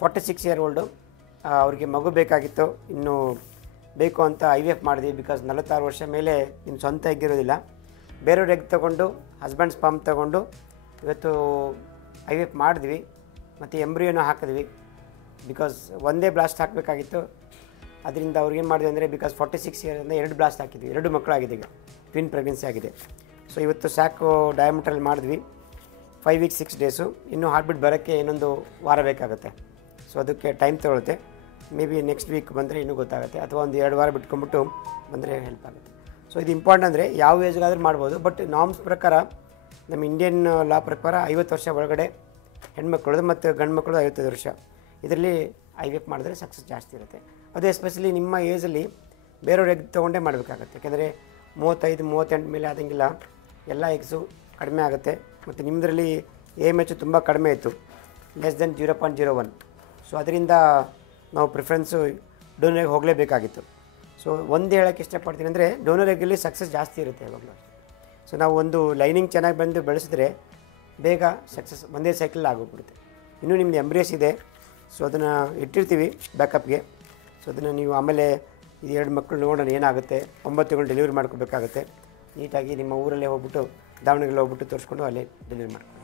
46 old, ಅವ್ರಿಗೆ ಮಗು ಬೇಕಾಗಿತ್ತು, ಇನ್ನು ಬೇಕು ಅಂತ IVF ಮಾಡಿದ್ವಿ. ಬಿಕಾಸ್ 46 ವರ್ಷ ಮೇಲೆ ನಿಮ್ಮ ಸ್ವಂತ ಎಗ್ ಇರೋದಿಲ್ಲ. ಬೇರೆಯವ್ರ ಎಗ್ ತೊಗೊಂಡು ಹಸ್ಬೆಂಡ್ ಸ್ಪರ್ಮ್ ತೊಗೊಂಡು ಇವತ್ತು IVF ಮಾಡಿದ್ವಿ ಮತ್ತು ಎಂಬ್ರಿಯೋನ ಹಾಕಿದ್ವಿ. ಬಿಕಾಸ್ ಒಂದೇ ಬ್ಲಾಸ್ಟ್ ಹಾಕಬೇಕಾಗಿತ್ತು. ಅದರಿಂದ ಅವ್ರಿಗೇನು ಮಾಡಿದ್ವಿ ಅಂದರೆ ಬಿಕಾಸ್ 46 ಇಯರ್ಸಿಂದ 2 ಬ್ಲಾಸ್ಟ್ ಹಾಕಿದ್ವಿ, 2 ಮಕ್ಕಳಾಗಿದೆ, ಈಗ ಟ್ವಿನ್ ಪ್ರೆಗ್ನೆನ್ಸಿ ಆಗಿದೆ. ಸೊ ಇವತ್ತು ಸ್ಯಾಕು ಡಯಾಮೀಟ್ರಲ್ಲಿ ಮಾಡಿದ್ವಿ. 5 ವೀಕ್ಸ್ 6 ಡೇಸು. ಇನ್ನೂ ಹಾರ್ಟ್ಬಿಟ್ ಬರೋಕ್ಕೆ ಇನ್ನೊಂದು ವಾರ ಬೇಕಾಗುತ್ತೆ. ಸೊ ಅದಕ್ಕೆ ಟೈಮ್ ತೊಗೊಳುತ್ತೆ. ಮೇ ಬಿ ನೆಕ್ಸ್ಟ್ ವೀಕ್ ಬಂದರೆ ಇನ್ನೂ ಗೊತ್ತಾಗುತ್ತೆ, ಅಥವಾ ಒಂದು 2 ವಾರ ಬಿಟ್ಕೊಂಡ್ಬಿಟ್ಟು ಬಂದರೆ ಹೆಲ್ಪ್ ಆಗುತ್ತೆ. ಸೊ ಇದು ಇಂಪಾರ್ಟೆಂಟ್ ಅಂದರೆ ಯಾವ ಏಜ್ಗಾದ್ರೂ ಮಾಡ್ಬೋದು. ಬಟ್ ನಾರ್ಮ್ಸ್ ಪ್ರಕಾರ ನಮ್ಮ ಇಂಡಿಯನ್ ಲಾ ಪ್ರಕಾರ 50 ವರ್ಷ ಒಳಗಡೆ ಹೆಣ್ಮಕ್ಳದ್ದು ಮತ್ತು ಗಂಡು ಮಕ್ಕಳು 55 ವರ್ಷ, ಇದರಲ್ಲಿ IVF ಮಾಡಿದ್ರೆ ಸಕ್ಸಸ್ ಜಾಸ್ತಿ ಇರುತ್ತೆ. ಅದು ಎಸ್ಪೆಷಲಿ ನಿಮ್ಮ ಏಜಲ್ಲಿ ಬೇರೆಯವ್ರ ಎಗ್ ತೊಗೊಂಡೇ ಮಾಡಬೇಕಾಗತ್ತೆ. ಯಾಕೆಂದರೆ 35-38 ಮೇಲೆ ಆದಂಗಿಲ್ಲ, ಎಲ್ಲ ಎಗ್ಸು ಕಡಿಮೆ ಆಗುತ್ತೆ. ಮತ್ತು ನಿಮ್ಮದ್ರಲ್ಲಿ AMH ತುಂಬ ಕಡಿಮೆ ಇತ್ತು, ಲೆಸ್ ದೆನ್ 0.01. ಸೊ ಅದರಿಂದ ನಾವು ಪ್ರಿಫರೆನ್ಸು ಡೋನರ್ ಎಗ್ ಹೋಗಲೇಬೇಕಾಗಿತ್ತು. ಸೊ ಒಂದು ಹೇಳೋಕ್ಕೆ ಇಷ್ಟಪಡ್ತೀನಿ ಅಂದರೆ ಡೋನರ್ ಎಗ್ಗಲ್ಲಿ ಸಕ್ಸಸ್ ಜಾಸ್ತಿ ಇರುತ್ತೆ ಯಾವಾಗಲೂ. ಸೊ ನಾವು ಒಂದು ಲೈನಿಂಗ್ ಚೆನ್ನಾಗಿ ಬಂದು ಬೆಳೆಸಿದ್ರೆ ಬೇಗ ಸಕ್ಸಸ್ ಒಂದೇ ಸೈಕಲ್ ಆಗೋಗ್ಬಿಡುತ್ತೆ. ಇನ್ನೂ ನಿಮ್ಮದು ಎಂಬ್ರಿಯಸ್ ಇದೆ, ಸೊ ಅದನ್ನು ಇಟ್ಟಿರ್ತೀವಿ ಬ್ಯಾಕಪ್ಗೆ. ಸೊ ಅದನ್ನು ನೀವು ಆಮೇಲೆ ಇದು 2 ಮಕ್ಕಳು ನೋಡೋಣ ಏನಾಗುತ್ತೆ. 9 ತಿಂಗಳು ಡೆಲಿವರಿ ಮಾಡ್ಕೋಬೇಕಾಗುತ್ತೆ. ನೀಟಾಗಿ ನಿಮ್ಮ ಊರಲ್ಲೇ ಹೋಗ್ಬಿಟ್ಟು ದಾವಣಗೆರೆ ಹೋಗ್ಬಿಟ್ಟು ತೋರಿಸ್ಕೊಂಡು ಅಲ್ಲೇ ಡೆಲಿವರಿ ಮಾಡ್ಕೊಂಡು